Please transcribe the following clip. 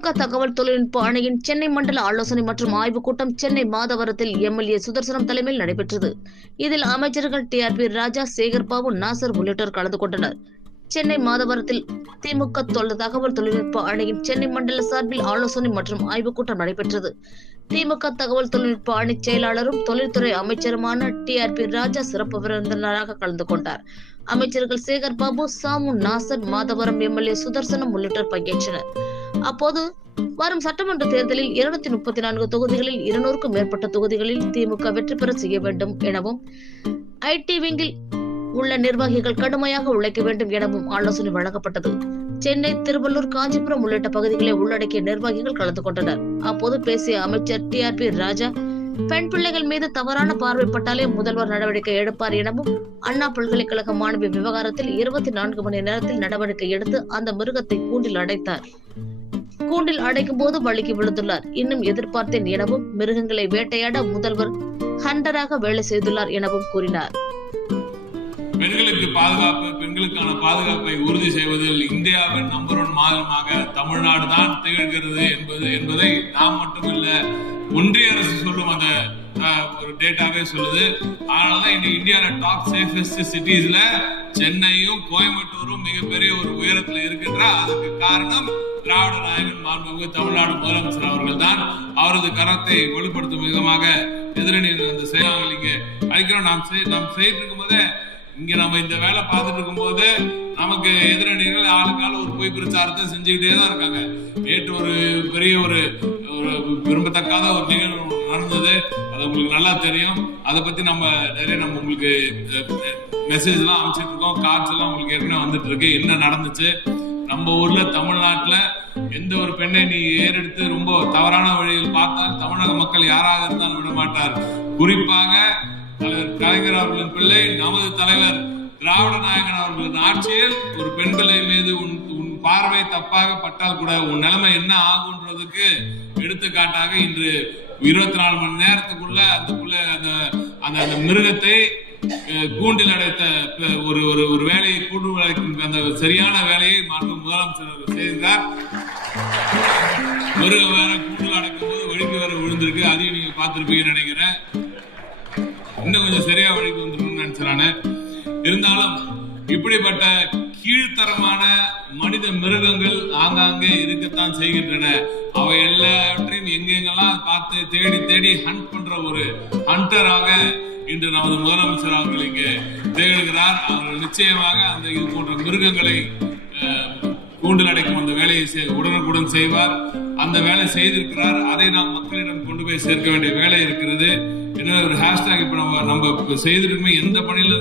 திமுக தகவல் தொழில்நுட்ப ஆணையின் சென்னை மண்டல ஆலோசனை மற்றும் ஆய்வுக் கூட்டம் சென்னை மாதவரத்தில் எம்எல்ஏ சுதர்சனம் தலைமையில் நடைபெற்றது. இதில் அமைச்சர்கள் T R B Raja Sekar Babu Nasser உள்ளிட்டோர் கலந்து கொண்டனர். சென்னை மாதவரத்தில் திமுக தகவல் தொழில்நுட்ப ஆணையின் சென்னை மண்டல சார்பில் ஆலோசனை மற்றும் ஆய்வுக் கூட்டம் நடைபெற்றது. திமுக தகவல் தொழில்நுட்ப அணி செயலாளரும் தொழில்துறை அமைச்சருமான டி ஆர் பி ராஜா சிறப்பு விருந்தினராக கலந்து கொண்டார். அமைச்சர்கள் சேகர் பாபு சாமு நாசர் மாதவரம் எம்எல்ஏ சுதர்சனம் உள்ளிட்டோர் பங்கேற்றனர். அப்போது வரும் சட்டமன்ற தேர்தலில் இருநூத்தி முப்பத்தி நான்கு தொகுதிகளில் இருநூறுக்கும் மேற்பட்ட தொகுதிகளில் திமுக வெற்றி பெற செய்ய வேண்டும் எனவும் ஐடி விங்கில் உள்ள நிர்வாகிகள் கடுமையாக உழைக்க வேண்டும் எனவும் ஆலோசனை வழங்கப்பட்டது. சென்னை திருவள்ளூர் காஞ்சிபுரம் உள்ளிட்ட பகுதிகளை உள்ளடக்கிய நிர்வாகிகள் கலந்து கொண்டனர். அப்போது பேசிய அமைச்சர் டி ஆர் பி ராஜா பெண் பிள்ளைகள் மீது தவறான பார்வைப்பட்டாலே முதல்வர் நடவடிக்கை எடுப்பார் எனவும் அண்ணா பல்கலைக்கழக மாணவி விவகாரத்தில் இருபத்தி நான்கு மணி நேரத்தில் நடவடிக்கை எடுத்து அந்த மிருகத்தை கூண்டில் அடைத்தார். கூண்டில் அடைக்கும் போது வழுக்கி விழுந்துள்ளார். இன்னும் எதிர்பார்த்தேன் எனவும் மிருகங்களை வேட்டையாட முதல்வர் ஹண்டராக வேலை செய்துள்ளார் எனவும் கூறினார். பெண்களுக்கு பாதுகாப்பு பெண்களுக்கான பாதுகாப்பை உறுதி செய்வதில் இந்தியாவின் நம்பர் ஒன் மாநிலமாக தமிழ்நாடு தான் திகழ்கிறது என்பது என்பதை நாம் மட்டுமல்ல ஒன்றிய அரசு சொல்லும் அந்த ஒரு டேட்டாவே சொல்லுது. அதனாலதான் இன்னைக்கு இந்தியாவில டாப் சேஃபஸ்ட் சிட்டிஸ்ல சென்னையும் கோயம்புத்தூரும் மிகப்பெரிய ஒரு உயரத்துல இருக்கின்ற அதுக்கு காரணம் திராவிட நாயகன் மாண்புமிகு தமிழ்நாடு முதலமைச்சர் அவர்கள் தான் அவரது கரத்தை வெளிப்படுத்தும் விதமாக எதிரணியில் அந்த செயலாளர்கள் இங்கே அழைக்கிறோம். நாம் செய்- நாம் செய்து இருக்கும்போதே இங்க நம்ம இந்த வேலை பார்த்துட்டு இருக்கும்போது நமக்கு எதிரணிகள் ஆளுக்கால ஒரு பொய் பிரச்சாரத்தை செஞ்சுக்கிட்டே தான் இருக்காங்க. நேற்று ஒரு பெரிய ஒரு ஒரு விரும்பத்தக்காத ஒரு நிகழ்வு நடந்தது. அது உங்களுக்கு நல்லா தெரியும். அதை பத்தி நம்ம நிறைய நம்ம உங்களுக்கு மெசேஜ் எல்லாம் அனுப்பிச்சிட்டு இருக்கோம். கார்ட்ஸ் எல்லாம் உங்களுக்கு ஏற்கனவே வந்துட்டு இருக்கு என்ன நடந்துச்சு? நம்ம ஊர்ல தமிழ்நாட்டுல எந்த ஒரு பெண்ணை நீ ஏறெடுத்து ரொம்ப தவறான வழியில் பார்த்தால் தமிழக மக்கள் யாராக இருந்தாலும் விட மாட்டார் குறிப்பாக கலைஞர் அவர்களின் பிள்ளை நமது தலைவர் திராவிட நாயகன் அவர்களின் ஆட்சியில் ஒரு பெண் பிள்ளை மீது உன் உன் பார்வை தப்பாக பட்டால் கூட உன் நிலைமை என்ன ஆகுன்றதுக்கு எடுத்துக்காட்டாக இன்று இருபத்தி நாலு மணி நேரத்துக்குள்ள அந்த அந்த அந்த அந்த மிருகத்தை கூண்டில் அடைத்த ஒரு ஒரு ஒரு வேலையை கூண்டு அடைக்கும் அந்த சரியான வேலையை மாண்பு முதலமைச்சர் செய்திருந்தார். ஒரு மிருகம் வேற கூண்டில் அடைக்கும் போது வழிக்கு வேற விழுந்திருக்கு. அதையும் நீங்க பார்த்திருப்பீங்கன்னு நினைக்கிறேன். இன்னும் கொஞ்சம் சரியா வழிக்கு வந்துருக்கும்னு நினைச்சேன் இருந்தாலும் இப்படிப்பட்ட கீழ்த்தரமான மனித மிருகங்கள் ஆங்காங்கே இருக்கத்தான் செய்கின்றன. அவை எல்லாவற்றையும் எங்கெங்கெல்லாம் பார்த்து தேடி தேடி ஹண்ட் பண்ற ஒரு ஹண்டராக இன்று நமது முதலமைச்சர் அவர்கள் இங்கே திகழ்கிறார். அவர்கள் நிச்சயமாக அந்த இது போன்ற மிருகங்களை கூண்டில் அடைக்கும் அந்த வேலையை செய்- உடனுக்குடன் செய்வார். அந்த வேலை செய்திருக்கிறார். அதை நாம் மக்களிடம் கொண்டு போய் சேர்க்க வேண்டிய வேலை இருக்கிறது. என்ன ஒரு ஹேஷ்டாக் இப்போ நம்ம நம்ம செய்திருக்குமே எந்த பணியிலும்